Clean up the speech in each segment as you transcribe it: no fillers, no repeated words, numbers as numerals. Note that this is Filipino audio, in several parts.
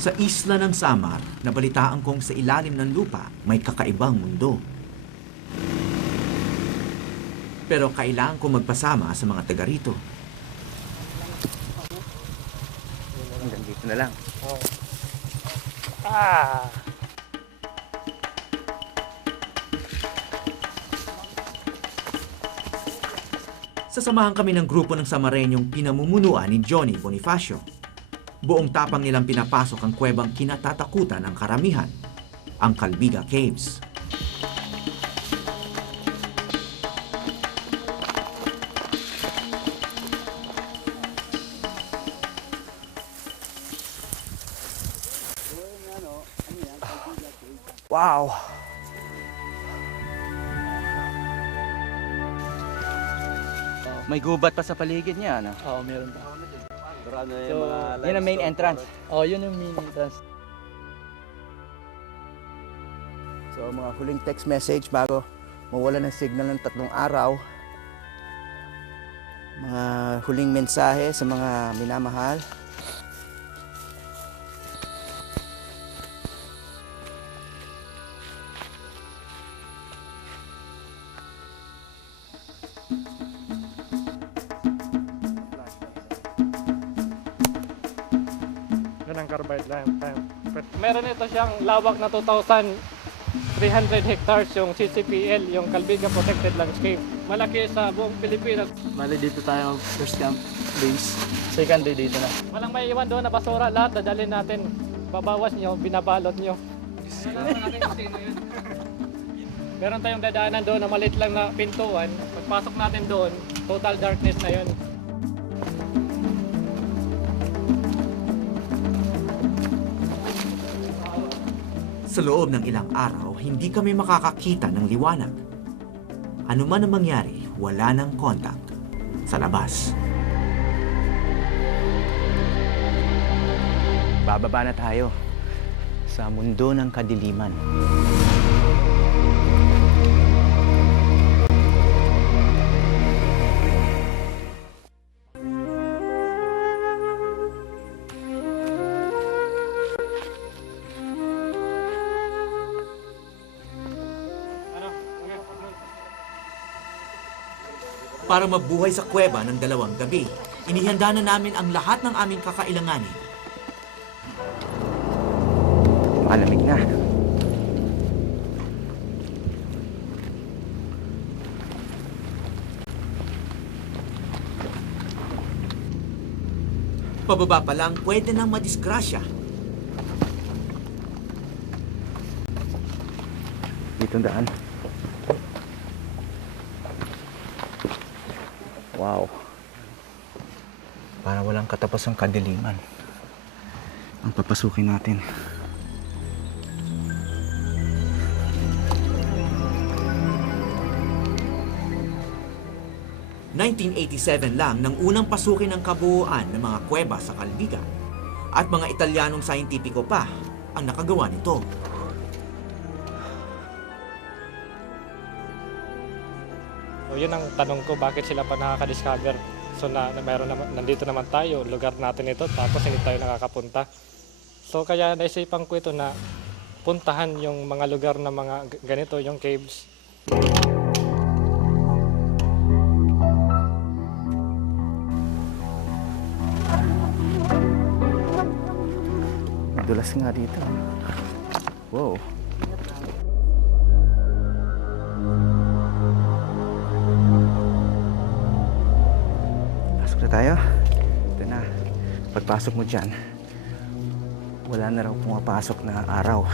Sa isla ng Samar, nabalitaan kong sa ilalim ng lupa may kakaibang mundo. Pero kailangan kong magpasama sa mga taga rito. Hanggang dito na lang. Sasamahan kami ng grupo ng Samarenyong pinamumunuan ni Johnny Bonifacio. Buong tapang nilang pinapasok ang kuwebang kinatatakutan ng karamihan, ang Calbiga Caves. Wow! May gubat pa sa paligid niya, ano? Oo, meron pa. So, yun ang main entrance. Oo, yun yung main entrance. So, mga huling text message bago mawala ng signal ng 3 araw. Mga huling mensahe sa mga minamahal. Yan ang carbide lamp. Meron ito siyang lawak na 2,300 hectares yung CCPL, yung Calbiga Protected Landscape. Malaki sa buong Pilipinas. Bali dito tayo first camp base. Second day dito na. Walang may iwan doon na basura, lahat dadalhin natin. Babawas nyo, binabalot nyo. Meron tayong dadaanan doon na maliit lang na pintuan. Pagpasok natin doon, total darkness na yun. Sa loob ng ilang araw, hindi kami makakakita ng liwanag. Ano man ang mangyari, wala ng contact sa labas. Bababa na tayo sa mundo ng kadiliman. Para mabuhay sa kuweba ng 2 gabi, inihanda na namin ang lahat ng aming kakailanganin. Malamig na. Pababa pa lang, pwede nang madisgrasya. Dito ang daan. Wow. Para walang katapos ang kadiliman. Ang papasukin natin. '87 lang nang unang pasukin ng kabuuan ng mga kuweba sa Calbiga. At mga Italianong sayentipiko pa ang nakagawa nito. So yun ang tanong ko, bakit sila pa nakaka-discover? So meron naman, nandito naman tayo, lugar natin ito, tapos hindi tayo nakakapunta. So kaya naisipan ko ito na puntahan yung mga lugar na mga ganito, yung caves. Madulas nga dito. Wow. Pasok na tayo. Ito na. Pagpasok mo dyan, wala na raw pumapasok na araw.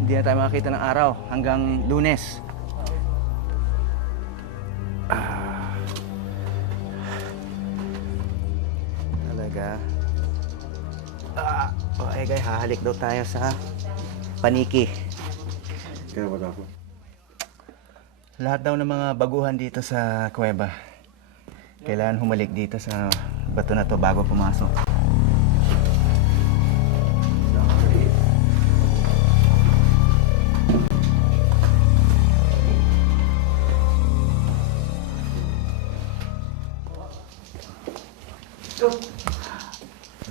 Hindi na tayo makakita ng araw hanggang Lunes. Talaga. Okay guys, hahalik daw tayo sa Paniki. Kaya wala ko. Lahat daw ng mga baguhan dito sa kuweba, kailangan humalik dito sa bato na to bago pumasok.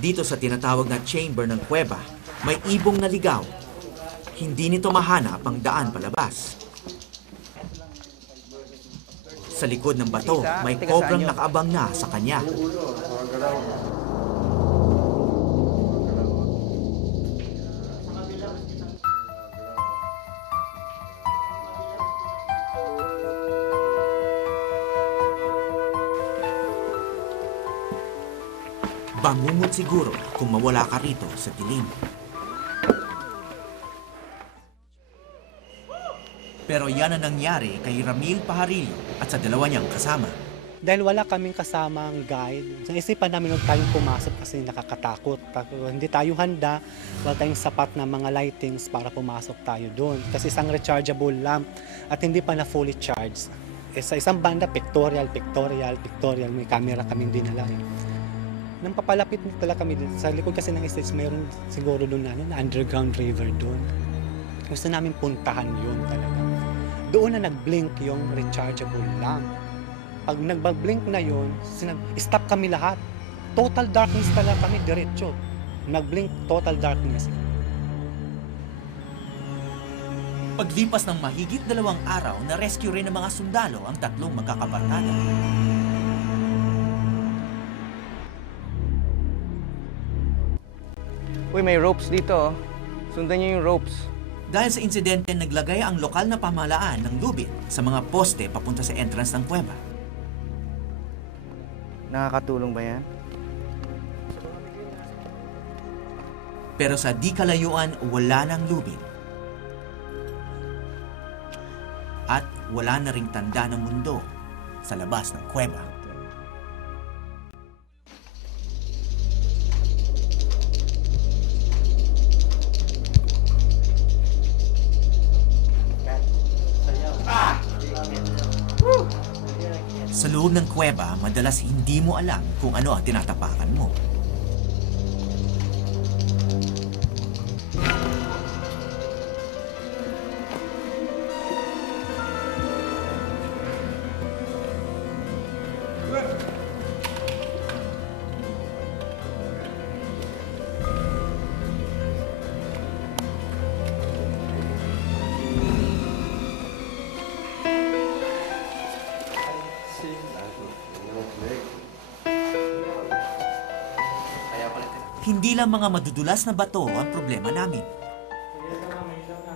Dito sa tinatawag na chamber ng kuweba, may ibong naligaw. Hindi nito mahanap ang daan palabas. Sa likod ng bato, may kobrang nakaabang na sa kanya. Bangungot siguro kung mawala ka rito sa dilim. Pero yan ang nangyari kay Ramil Pajarillo at sa dalawa niyang kasama. Dahil wala kaming kasamang guide, naisipan namin huwag tayong pumasok kasi nakakatakot. Hindi tayo handa, wala tayong sapat na mga lightings para pumasok tayo doon. Kasi isang rechargeable lamp at hindi pa na fully charged. Sa isang banda, pictorial, may camera kaming dinala. Nang papalapit talaga kami dito, sa likod kasi ng stage, mayroon siguro doon na underground river doon. Gusto namin puntahan yun talaga. Doon na nag-blink yung rechargeable lamp. Pag nag-blink na yun, stop kami lahat. Total darkness talaga kami, diretso. Nag-blink, total darkness. Paglipas ng mahigit 2 araw, na-rescue rin ng mga sundalo ang 3 magkakabarkada. Uy, may ropes dito. Sundan niyo yung ropes. Dahil sa insidente, naglagay ang lokal na pamahalaan ng lubid sa mga poste papunta sa entrance ng kuweba. Nakakatulong ba yan? Pero sa di kalayuan, wala ng lubid. At wala na ring tanda ng mundo sa labas ng kuweba. Sa loob ng kuweba, madalas hindi mo alam kung ano ang tinatapakan mo. Hindi lang mga madudulas na bato ang problema namin.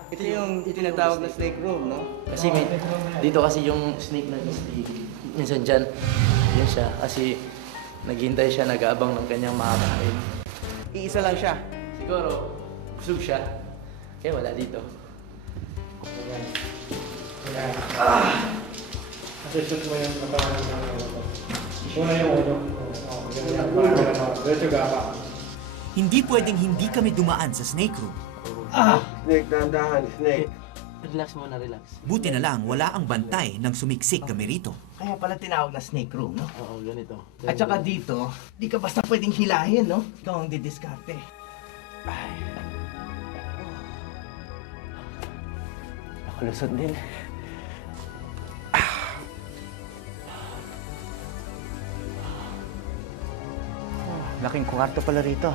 Ito yung tinatawag na snake room, no? Kasi dito kasi yung snake na minsan dyan, yun siya. Kasi naghihintay siya, nag-aabang ng kanyang makakain. Iisa lang siya. Siguro, busog siya. Kaya wala dito. Assistant mo yung katawan ng mga ito. Una yung ulo. Diretso gapa. Hindi pwedeng hindi kami dumaan sa snake room. Snake, dahan-dahan, snake. Relax muna, relax. Buti na lang wala ang bantay nang sumiksik kami rito. Kaya pala tinawag na snake room, no? Oo, ganito. At saka dito, di ka basta pwedeng hilahin, no? Ikaw ang didiskarte. Nakalusot din. Laking kwarto pala rito.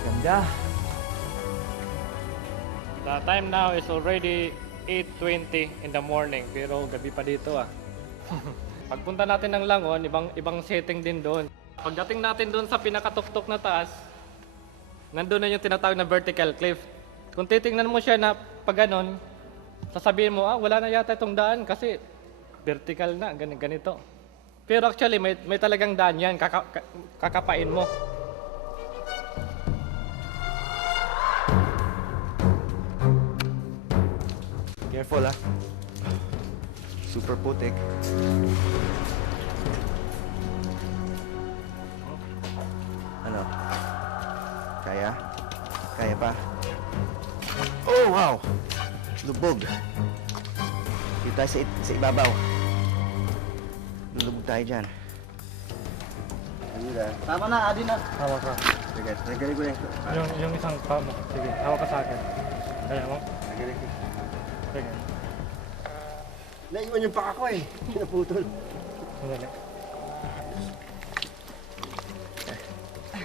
Ganda. The time now is already 8:20 in the morning, pero gabi pa dito ah. Pagpunta natin ng Langon, ibang setting din doon. Pagdating natin doon sa pinakatuktok na taas, nandun na yung tinatawag na vertical cliff. Kung titingnan mo siya na pag ganon, sasabihin mo, wala na yata itong daan kasi vertical na, ganito. Pero actually, may talagang daan yan, kakapain mo. Careful, ah. Super putik. Ano? Kaya? Kaya pa? Oh, wow! Lubog. Dito tayo sa ibabaw. Lulubog tayo dyan. Tama na, adi na. Hawak ka. Sige, nagaling ko yung... Yung isang paa mo. Sige, hawak ka sa akin. Kaya mo? Nagaling ko. Sige. Naiwan yung paka ko eh. Pinaputol. Sandali.